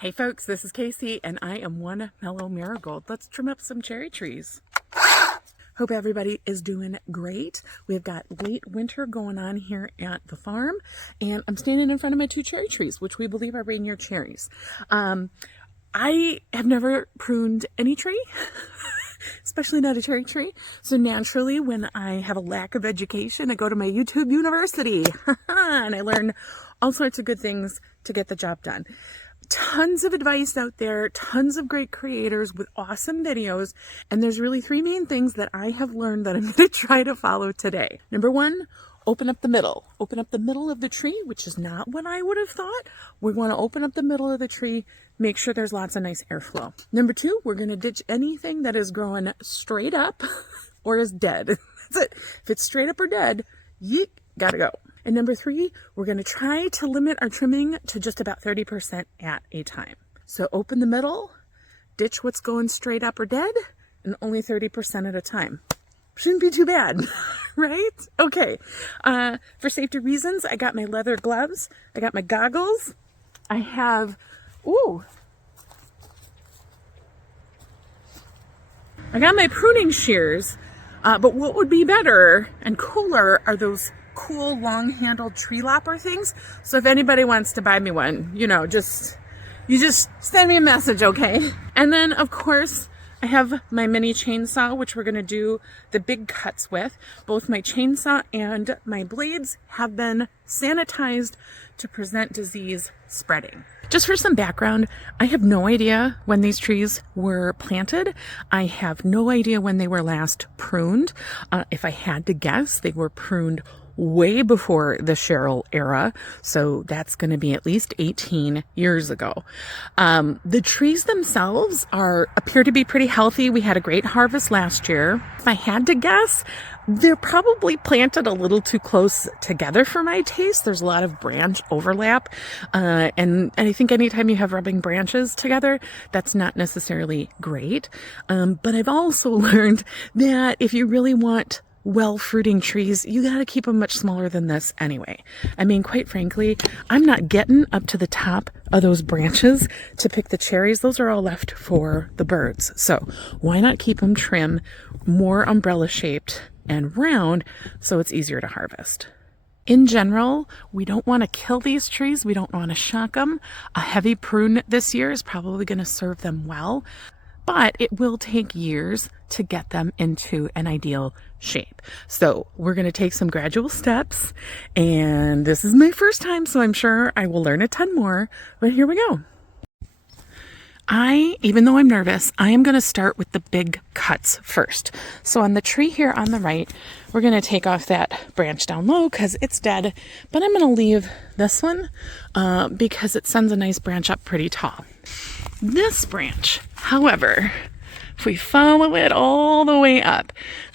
Hey folks, this is Casey and I am one mellow marigold. Let's trim up some cherry trees. Hope everybody is doing great. We've got late winter going on here at the farm and I'm standing in front of my two cherry trees, which we believe are Rainier cherries. I have never pruned any tree, especially not a cherry tree. So naturally, when I have a lack of education, I go to my YouTube university and I learn all sorts of good things to get the job done. Tons of advice out there, tons of great creators with awesome videos. And there's really three main things that I have learned that I'm going to try to follow today. Number one, open up the middle. Open up the middle of the tree, which is not what I would have thought. We want to open up the middle of the tree, make sure there's lots of nice airflow. Number two, we're going to ditch anything that is growing straight up or is dead. That's it. If it's straight up or dead, yeet, gotta go. And number three, we're going to try to limit our trimming to just about 30% at a time. So open the middle, ditch what's going straight up or dead, and only 30% at a time. Shouldn't be too bad, right? Okay. For safety reasons, I got my leather gloves. I got my goggles. I have, I got my pruning shears. But what would be better and cooler are those cool long-handled tree lopper things. So if anybody wants to buy me one, you just send me a message, okay? And then of course I have my mini chainsaw, which we're going to do the big cuts with. Both my chainsaw and my blades have been sanitized to prevent disease spreading. Just for some background, I have no idea when these trees were planted. I have no idea when they were last pruned. If I had to guess, they were pruned way before the Cheryl era. So that's going to be at least 18 years ago. The trees themselves appear to be pretty healthy. We had a great harvest last year. If I had to guess, they're probably planted a little too close together for my taste. There's a lot of branch overlap. And I think anytime you have rubbing branches together, that's not necessarily great. But I've also learned that if you really want well-fruiting trees, you got to keep them much smaller than this anyway. I mean, quite frankly, I'm not getting up to the top of those branches to pick the cherries. Those are all left for the birds. So why not keep them trim, more umbrella shaped and round so it's easier to harvest. In general, we don't want to kill these trees. We don't want to shock them. A heavy prune this year is probably going to serve them well, but it will take years to get them into an ideal shape. So we're going to take some gradual steps, and this is my first time, so I'm sure I will learn a ton more, but here we go. Even though I'm nervous, I am going to start with the big cuts first. So on the tree here on the right, we're going to take off that branch down low because it's dead, but I'm going to leave this one because it sends a nice branch up pretty tall. This branch, however, if we follow it all the way up,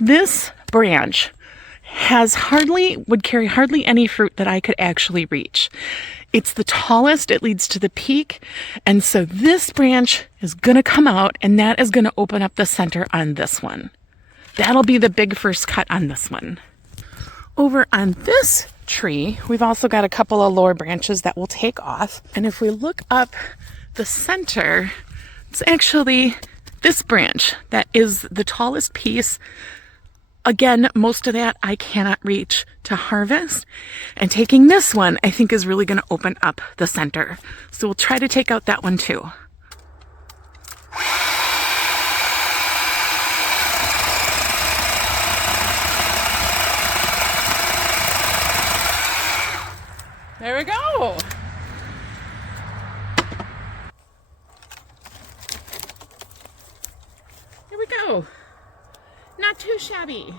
this branch would carry hardly any fruit that I could actually reach. It's the tallest, it leads to the peak, and so this branch is going to come out, and that is going to open up the center on this one. That'll be the big first cut on this one. Over on this tree, we've also got a couple of lower branches that we'll take off, and if we look up the center, it's actually this branch that is the tallest piece. Again, most of that I cannot reach to harvest, and taking this one I think is really going to open up the center. So we'll try to take out that one too. There we go. Here we go. Not too shabby.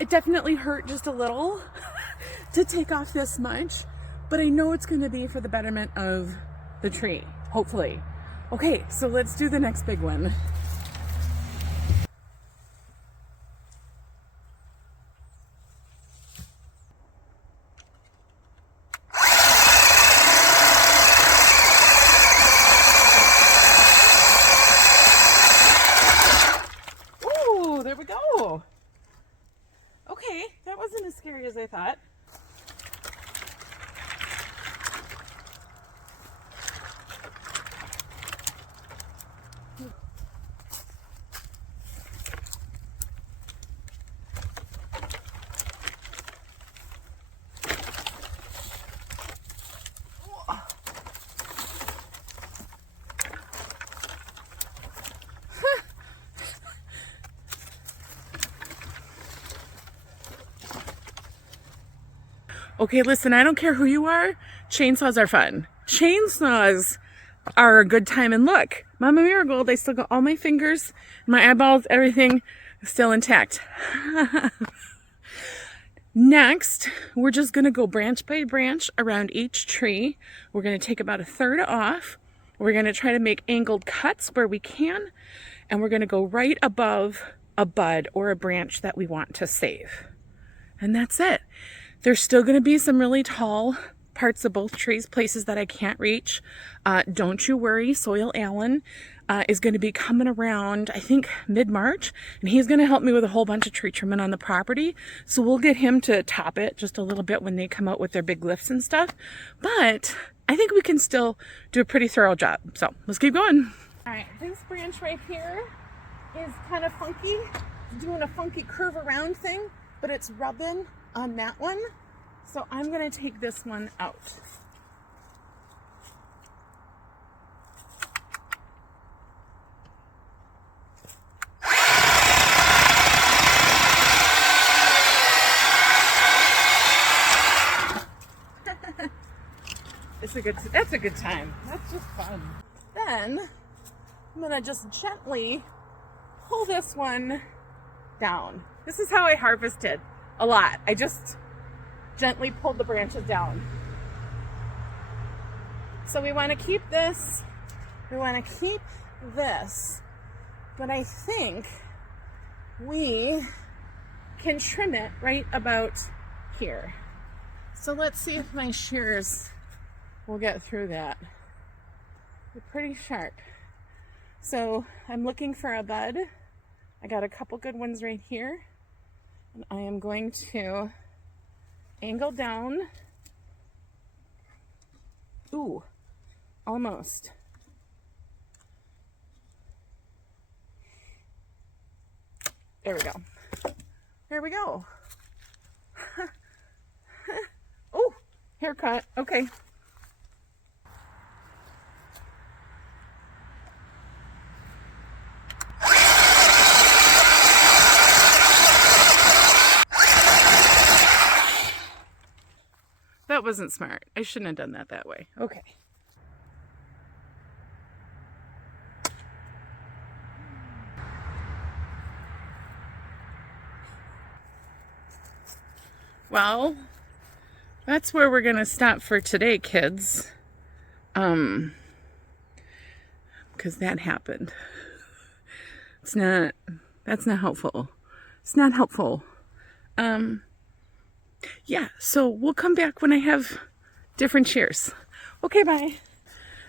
It definitely hurt just a little to take off this much, but I know it's going to be for the betterment of the tree, hopefully. Okay, so let's do the next big one. There we go. Okay, that wasn't as scary as I thought. Okay, listen, I don't care who you are. Chainsaws are fun. Chainsaws are a good time. And look, Mama Marigold, I still got all my fingers, my eyeballs, everything still intact. Next, we're just going to go branch by branch around each tree. We're going to take about a third off. We're going to try to make angled cuts where we can. And we're going to go right above a bud or a branch that we want to save. And that's it. There's still going to be some really tall parts of both trees, places that I can't reach. Don't you worry, Soil Allen is going to be coming around, I think, mid-March, and he's going to help me with a whole bunch of tree trimming on the property. So we'll get him to top it just a little bit when they come out with their big lifts and stuff. But I think we can still do a pretty thorough job. So let's keep going. All right, this branch right here is kind of funky. It's doing a funky curve around thing, but it's rubbing on that one. So I'm going to take this one out. That's a good time. That's just fun. Then I'm going to just gently pull this one down. This is how I harvested a lot. I just gently pulled the branches down. So we want to keep this, we want to keep this, but I think we can trim it right about here. So let's see if my shears will get through that. They're pretty sharp. So I'm looking for a bud. I got a couple good ones right here. And I am going to angle down. Ooh, almost. There we go. There we go. Oh, haircut. Okay. That wasn't smart. I shouldn't have done that way. Okay. Well, that's where we're going to stop for today, kids. Because that happened. That's not helpful. It's not helpful. Yeah, so we'll come back when I have different shears. Okay, bye.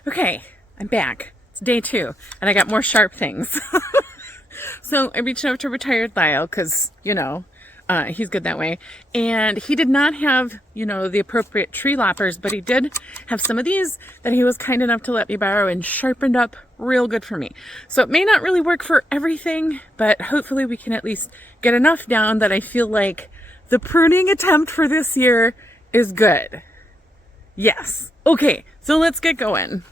Okay, I'm back. It's day 2, and I got more sharp things. So I reached out to Retired Lyle because, you know, he's good that way. And he did not have, you know, the appropriate tree loppers, but he did have some of these that he was kind enough to let me borrow and sharpened up real good for me. So it may not really work for everything, but hopefully we can at least get enough down that I feel like the pruning attempt for this year is good. Yes. Okay, so let's get going.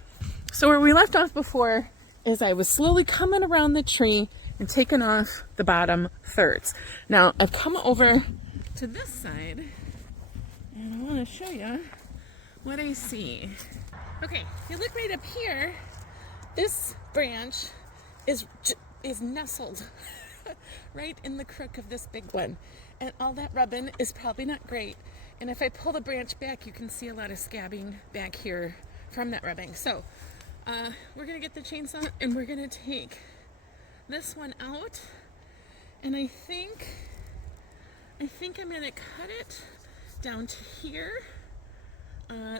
So where we left off before is I was slowly coming around the tree and taking off the bottom thirds. Now I've come over to this side and I want to show you what I see. Okay, if you look right up here, this branch is nestled right in the crook of this big one. And all that rubbing is probably not great. And if I pull the branch back, you can see a lot of scabbing back here from that rubbing. So we're going to get the chainsaw and we're going to take this one out. And I think I'm going to cut it down to here.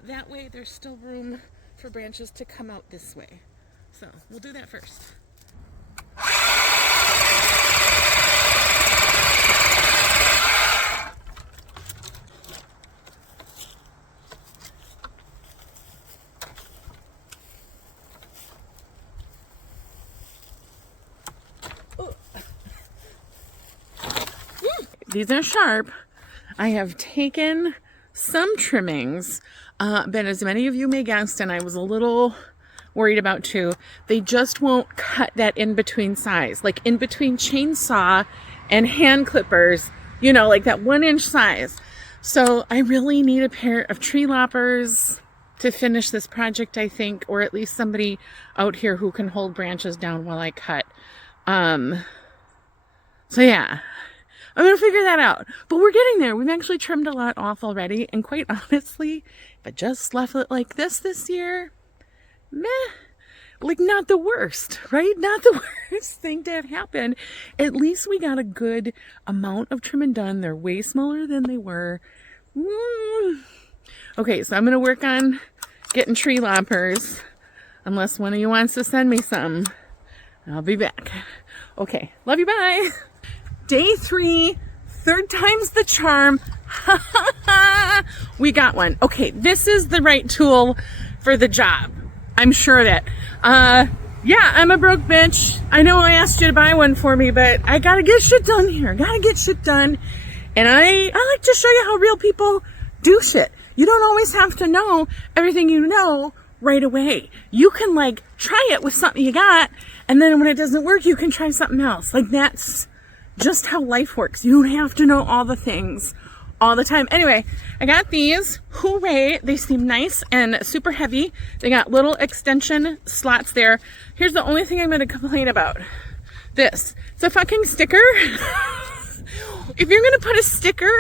That way there's still room for branches to come out this way. So we'll do that first. These are sharp. I have taken some trimmings, but as many of you may guess, and I was a little worried about too, they just won't cut that in between size, like in between chainsaw and hand clippers, you know, like that 1-inch size. So I really need a pair of tree loppers to finish this project, I think, or at least somebody out here who can hold branches down while I cut. So yeah, I'm gonna figure that out. But we're getting there. We've actually trimmed a lot off already, and quite honestly, if I just left it like this year, meh. Like, not the worst, right? Not the worst thing to have happen. At least we got a good amount of trimming done. They're way smaller than they were. Okay, so I'm going to work on getting tree loppers. Unless one of you wants to send me some. I'll be back. Okay, love you, bye. Day 3, 3rd time's the charm. We got one. Okay, this is the right tool for the job. I'm sure of that. Yeah, I'm a broke bitch. I know I asked you to buy one for me, but I gotta get shit done here. Gotta get shit done. And I like to show you how real people do shit. You don't always have to know everything you know right away. You can like try it with something you got, and then when it doesn't work, you can try something else. Like, that's just how life works. You don't have to know all the things all the time. Anyway, I got these. Hooray! They seem nice and super heavy. They got little extension slots there. Here's the only thing I'm going to complain about. This. It's a fucking sticker. If you're going to put a sticker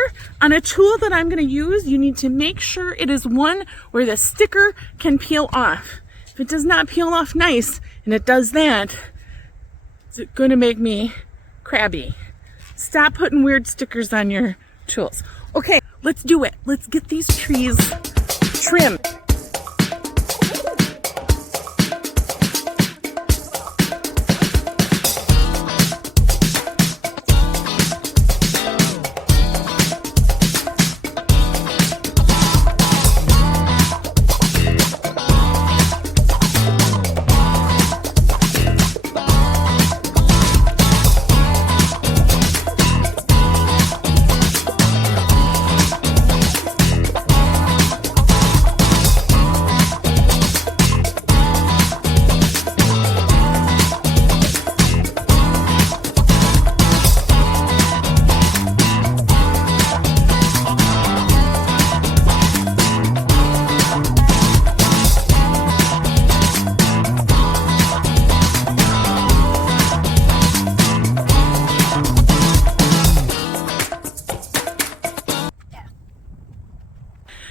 on a tool that I'm going to use, you need to make sure it is one where the sticker can peel off. If it does not peel off nice, and it does that, it's going to make me crabby. Stop putting weird stickers on your tools. Okay, let's do it. Let's get these trees trimmed.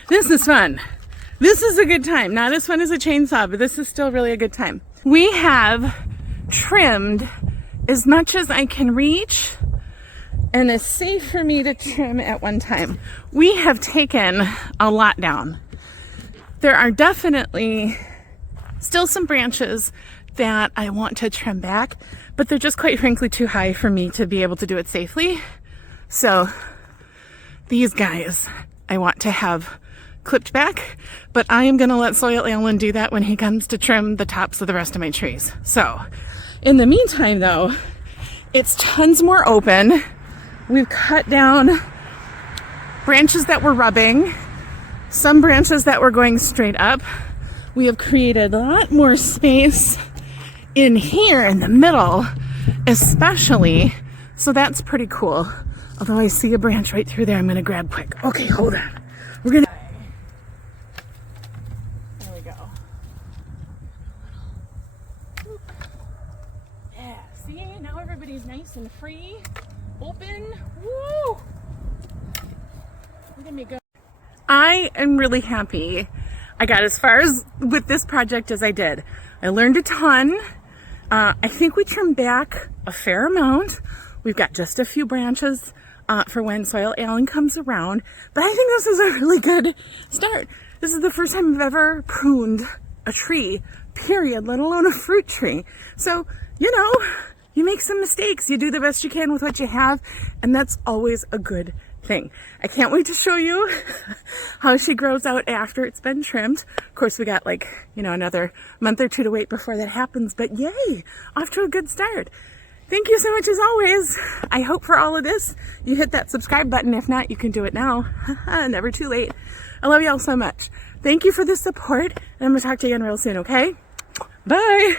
This is fun. This is a good time. Not as fun as a chainsaw, but this is still really a good time. We have trimmed as much as I can reach, and it's safe for me to trim at one time. We have taken a lot down. There are definitely still some branches that I want to trim back, but they're just quite frankly too high for me to be able to do it safely. So these guys I want to have clipped back, but I am going to let Soil Alan do that when he comes to trim the tops of the rest of my trees. So in the meantime though, it's tons more open. We've cut down branches that were rubbing, some branches that were going straight up. We have created a lot more space in here in the middle, especially. So that's pretty cool. Although I see a branch right through there I'm going to grab quick. Okay, hold on. We're going to... There we go. Yeah, see? Now everybody's nice and free, open. Woo! We're going to be good. I am really happy I got as far as with this project as I did. I learned a ton. I think we trimmed back a fair amount. We've got just a few branches for when Soil Alan comes around, but I think this is a really good start. This is the first time I've ever pruned a tree, period, let alone a fruit tree. So, you know, you make some mistakes, you do the best you can with what you have, and that's always a good thing. I can't wait to show you how she grows out after it's been trimmed. Of course, we got like, you know, another month or two to wait before that happens, but yay, off to a good start. Thank you so much as always. I hope for all of this you hit that subscribe button. If not, you can do it now. Never too late. I love you all so much. Thank you for the support, and I'm gonna talk to you again real soon, okay? Bye.